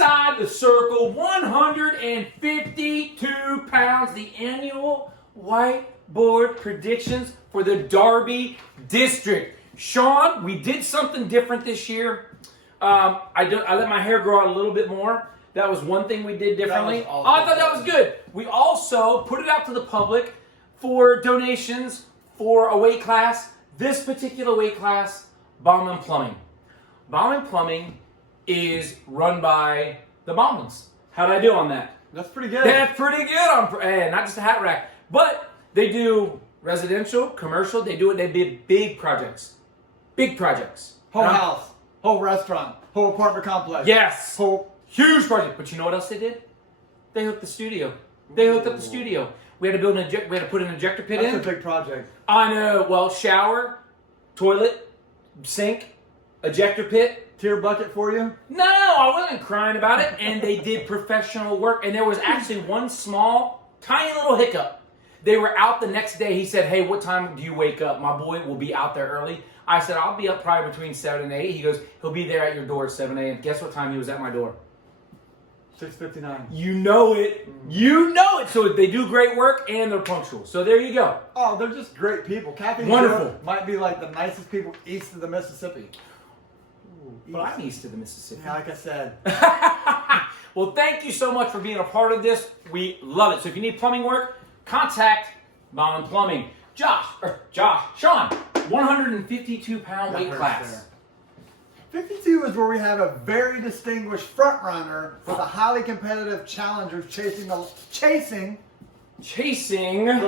inside the circle, 152 pounds, the annual whiteboard predictions for the Darby District. Sean, we did something different this year. I let my hair grow out a little bit more. That was one thing we did differently. I thought that was good. We also put it out to the public for donations for a weight class. This particular weight class, Bauman Plumbing. Bauman Plumbing is run by the Baumans. How'd I do on that? That's pretty good. That's pretty good. Not just a hat rack, but they do residential, commercial. They did big projects. Big projects. Whole house, whole restaurant, whole apartment complex. Yes. Whole huge project. But you know what else they did? They hooked the studio. They hooked up the studio. We had to put an ejector pit in. That's a big project. I know. Well, shower, toilet, sink, ejector pit. Tear bucket for you? No, I wasn't crying about it. And they did professional work. And there was actually one small, tiny little hiccup. They were out the next day. He said, hey, what time do you wake up? My boy will be out there early. I said, I'll be up probably between 7 and 8. He goes, he'll be there at your door at 7 a.m. Guess what time he was at my door? 6:59. You know it. You know it. So they do great work and they're punctual. So there you go. Oh, they're just great people. Kathy and Wonderful. Joe might be like the nicest people east of the Mississippi. But I'm east of the Mississippi. Yeah, like I said. Well, thank you so much for being a part of this. We love it. So if you need plumbing work, contact Bauman Plumbing. Sean, 152-pound weight class. 52 is where we have a very distinguished front runner for the highly competitive challengers chasing the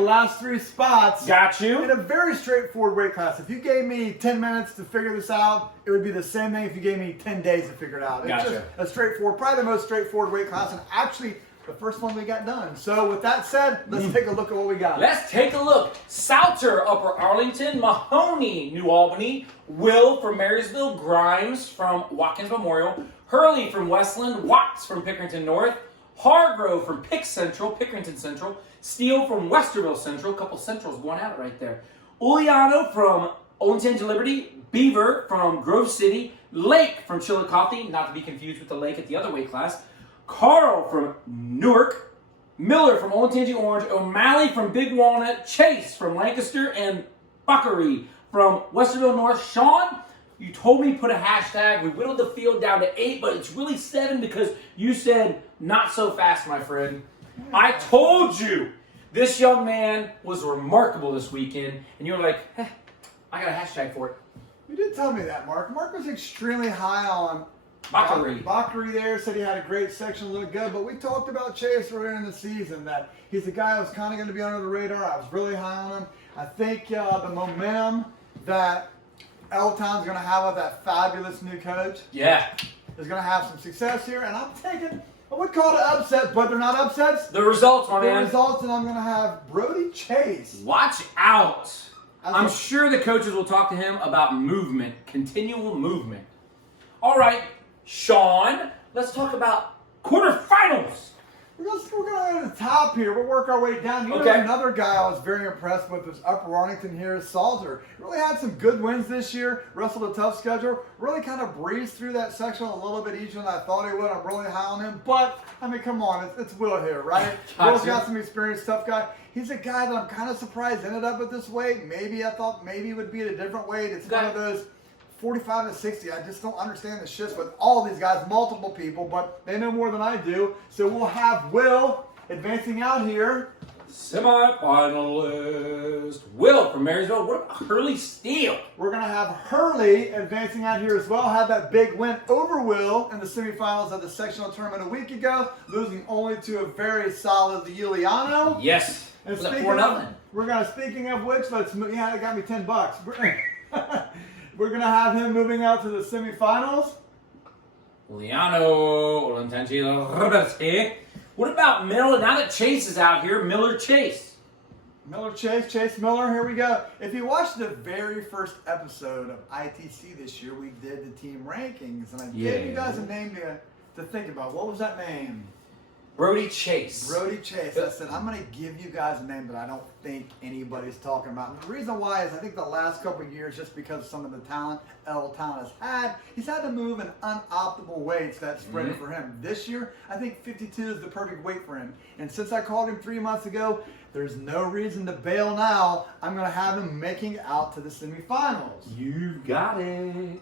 last three spots. Got you. In a very straightforward weight class. If you gave me 10 minutes to figure this out, it would be the same thing if you gave me 10 days to figure it out. It's Gotcha. just a straightforward, probably the most straightforward weight class, and actually the first one we got done. So with that said, let's take a look at what we got. Let's take a look. Souter, Upper Arlington. Mahoney, New Albany. Will from Marysville. Grimes from Watkins Memorial. Hurley from Westland. Watts from Pickerington North. Hargrove from Pickerington Central. Steele from Westerville Central. A couple Centrals going at it right there. Uliano from Olentangy Liberty. Beaver from Grove City. Lake from Chillicothe, not to be confused with the lake at the other weight class. Carl from Newark. Miller from Olentangy Orange. O'Malley from Big Walnut. Chase from Lancaster. And Buckery from Westerville North. Sean, you told me put a hashtag. We whittled the field down to 8, but it's really 7 because you said not so fast, my friend. I told you this young man was remarkable this weekend, and you were like, I got a hashtag for it. You did tell me that, Mark. Mark was extremely high on Buckery. There said he had a great section, looked good, but we talked about Chase earlier in the season that he's a guy that was kind of going to be under the radar. I was really high on him. I think the momentum that L-Town's going to have with that fabulous new coach is going to have some success here, and I'm taking, I would call it an upset, but they're not upsets. The results, my man. The results, and I'm going to have Brody Chase. Watch out. I'm sure the coaches will talk to him about movement, continual movement. All right, Sean, let's talk about quarterfinals. We're going to go to the top here. We'll work our way down. You know, another guy I was very impressed with was Upper Arlington here is Salter. Really had some good wins this year. Wrestled a tough schedule. Really kind of breezed through that section a little bit easier than I thought he would. I'm really high on him. But, I mean, come on. It's Will here, right? Will's got some experience, tough guy. He's a guy that I'm kind of surprised ended up at this weight. Maybe I thought maybe he would be at a different weight. It's one of those 45 to 60. I just don't understand the shifts with all these guys, multiple people, but they know more than I do. So we'll have Will advancing out here. Semi-finalist. Will from Marysville. What about Hurley Steele? We're going to have Hurley advancing out here as well. Had that big win over Will in the semifinals of the sectional tournament a week ago, losing only to a very solid Uliano. Yes. And was that 4-0? Speaking of which, let's move. Yeah, it got me $10. We're going to have him moving out to the semifinals. Uliano, Olentangy Liberty. What about Miller? Now that Chase is out here, Chase Miller, here we go. If you watched the very first episode of ITC this year, we did the team rankings, and I gave you guys a name to think about. What was that name? Brody Chase. Brody Chase. I said, I'm going to give you guys a name that I don't think anybody's talking about. And the reason why is I think the last couple of years, just because of some of the talent Talent has had, he's had to move in unoptimal weights that's ready for him. This year, I think 52 is the perfect weight for him. And since I called him 3 months ago, there's no reason to bail now. I'm going to have him making it out to the semifinals. You've got it.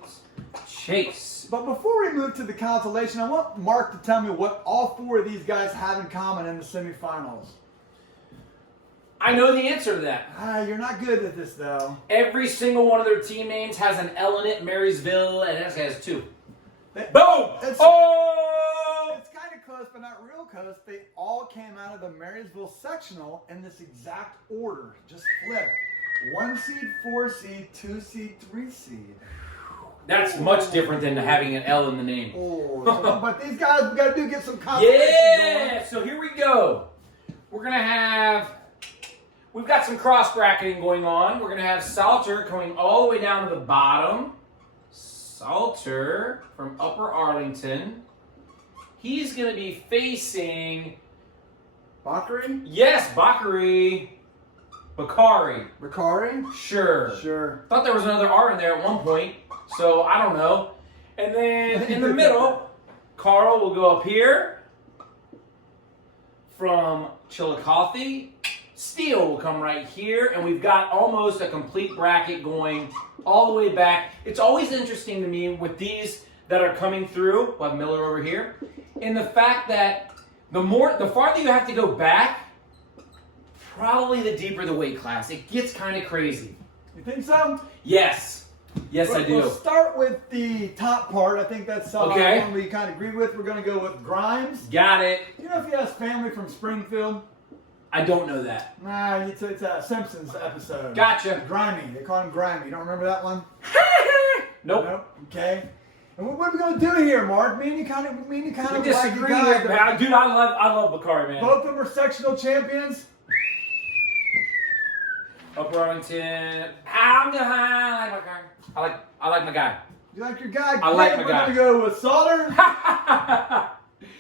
Chase. But before we move to the consolation, I want Mark to tell me what all 4 of these guys have in common in the semifinals. I know the answer to that. You're not good at this, though. Every single one of their team names has an L in it. Marysville, and it has 2. Boom! It's kind of close, but not real close. They all came out of the Marysville sectional in this exact order. Just flip. 1 seed, 4 seed, 2 seed, 3 seed. That's much different than having an L in the name. But these guys, we got to get some consolation going. So here we go. We've got some cross bracketing going on. We're going to have Salter coming all the way down to the bottom. Salter from Upper Arlington. He's going to be facing... Bakari? Yes, Bakari. Sure. Thought there was another R in there at one point, so I don't know. And then in the middle, Carl will go up here from Chillicothe. Steele will come right here, and we've got almost a complete bracket going all the way back. It's always interesting to me with these that are coming through, we'll have Miller over here, in the fact that the farther you have to go back, probably the deeper the weight class. It gets kind of crazy. You think so? Yes, I do. We'll start with the top part. I think that's one we kind of agree with. We're going to go with Grimes. Got it. You know if he has family from Springfield? I don't know that. Nah, it's a Simpsons episode. Gotcha. Grimy. They call him Grimy. You don't remember that one? Nope. Okay. And what are we going to do here, Mark? Me and you kind of We like disagree the guy. here, man. Dude, I love Bakari, man. Both of them are sectional champions. Upper Arlington. I like my guy. I like my guy. You like your guy? I like my guy. We're going to go with Salter.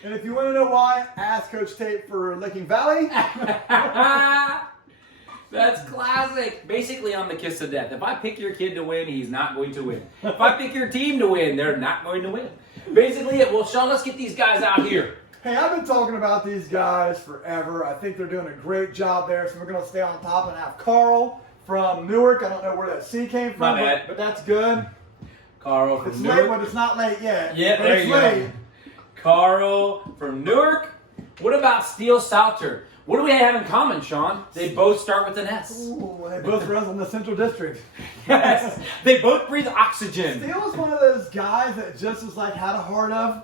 And if you want to know why, ask Coach Tate for Licking Valley. That's classic. Basically, I'm the kiss of death. If I pick your kid to win, he's not going to win. If I pick your team to win, they're not going to win. Basically, well, Sean, let's get these guys out here. Hey, I've been talking about these guys forever. I think they're doing a great job there, so we're going to stay on top and have Carl from Newark. I don't know where that C came from, My bad. but that's good. Carl from It's Newark. late, but it's not late yet. Yeah, but there it's you late. go. Carl from Newark. What about Steele Salter? What do we have in common, Sean? They both start with an S. Ooh, they both wrestle in the Central District. Yes, they both breathe oxygen. Steele is one of those guys that just is like had a heart of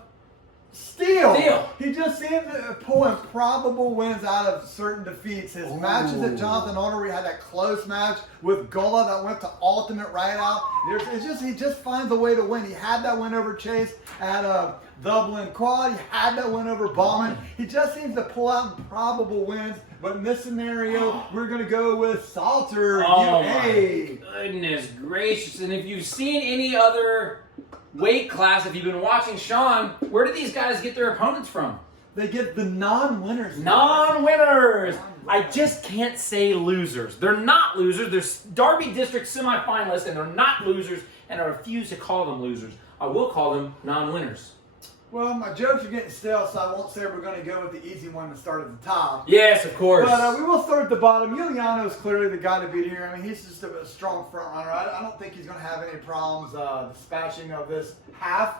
steel. He just seemed to pull improbable wins out of certain defeats. His matches at Jonathan Alder, he had that close match with Gullah that went to ultimate right out. He just finds a way to win. He had that win over Chase at Dublin Quad. He had that win over Bauman. He just seems to pull out improbable wins. But in this scenario, we're going to go with Salter. Oh my goodness gracious. And if you've seen any other weight class, if you've been watching Sean, where do these guys get their opponents from? They get the non-winners. Non-winners. I just can't say losers. They're not losers. They're Darby District semifinalists, and they're not losers, and I refuse to call them losers. I will call them non-winners. Well, my jokes are getting stale, so I won't say we're going to go with the easy one to start at the top. Yes, of course. But we will start at the bottom. Giuliano is clearly the guy to beat here. I mean, he's just a strong front runner. I don't think he's going to have any problems dispatching of this half.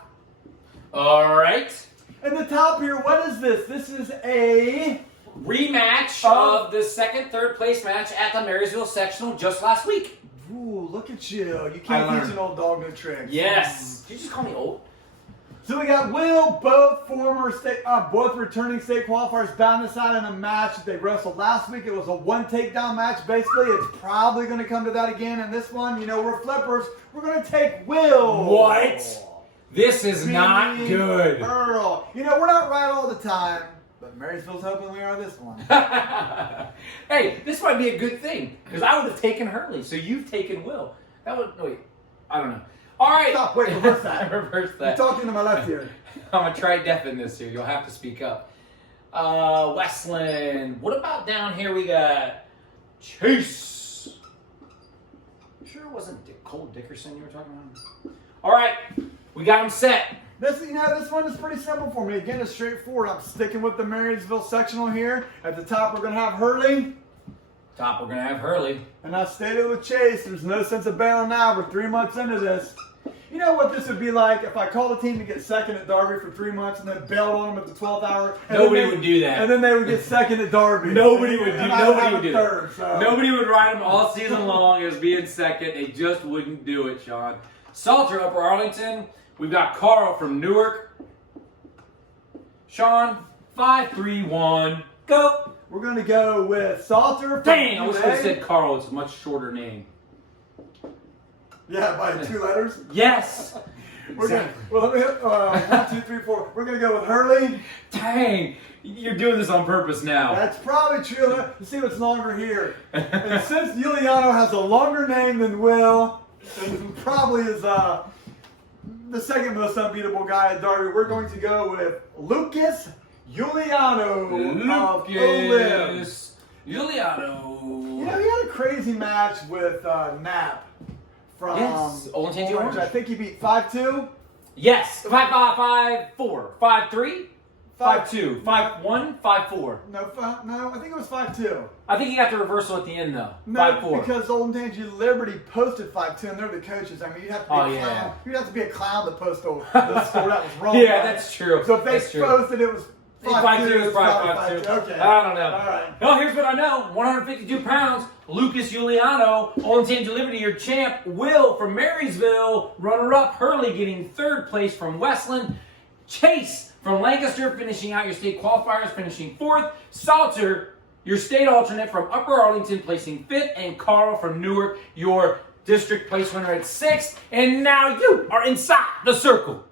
All right. And the top here, what is this? This is a rematch of the second, third place match at the Marysville Sectional just last week. Ooh, look at you. You can't teach an old dog new tricks. Yes. Did you just call me old? So we got Will, both returning state qualifiers bound this out in a match that they wrestled last week. It was a one takedown match. Basically, it's probably going to come to that again. And this one, you know, we're flippers. We're going to take Will. What? This is not good. Earl. You know, we're not right all the time, but Marysville's hoping we are this one. Hey, this might be a good thing, because I would have taken Hurley, so you've taken Will. Wait, I don't know. All right. Stop, wait, reverse that. Reverse that. You're talking to my left here. I'm going to try deafening this here. You'll have to speak up. Westland. What about down here? We got Chase. Sure it wasn't Cole Dickerson you were talking about? All right, we got them set. This one is pretty simple for me. Again, it's straightforward. I'm sticking with the Marysville sectional here. At the top, we're going to have Hurley. Top, we're going to have Hurley. And I stated with Chase, there's no sense of bailing now. We're 3 months into this. You know what this would be like if I called a team to get second at Darby for 3 months and then bailed on them at the 12th hour? Nobody would do that. And then they would get second at Darby. Nobody would do that. So. Nobody would ride them all season long as being second. They just wouldn't do it, Sean. Salter, Upper Arlington. We've got Carl from Newark. Sean, 5, 3, 1, go. We're going to go with Salter. Dang, I wish I said Carl. It's a much shorter name. Yeah, by 2 letters? Yes. We're gonna, well, let me hit 1, 2, 3, 4. We're going to go with Hurley. Dang, you're doing this on purpose now. That's probably true. Let's see what's longer here. And since Giuliano has a longer name than Will, and probably is the second most unbeatable guy at Darby, we're going to go with Lucas Giuliano of Olive. Giuliano. You know, he had a crazy match with Knapp from Olentangy Orange. I think he beat 5-2. Yes, 5-4, 5-3, 5-2, 5-1, 5-4. No, I think it was 5-2. I think he got the reversal at the end though. No, 5-4. because Olentangy Liberty posted 5-2, and they're the coaches. I mean, you'd have to be a clown. You'd have to be a clown to post the score that was wrong. Yeah, right? that's true. So if they posted it was 5-2, 5-2. Okay. I don't know. All right. Well, here's what I know. 152 pounds. Lucas Giuliano, Olentangy Liberty, your champ. Will from Marysville, runner-up. Hurley getting 3rd place from Westland. Chase from Lancaster finishing out your state qualifiers, finishing 4th. Salter, your state alternate from Upper Arlington, placing 5th. And Carl from Newark, your district place winner at 6th. And now you are inside the circle.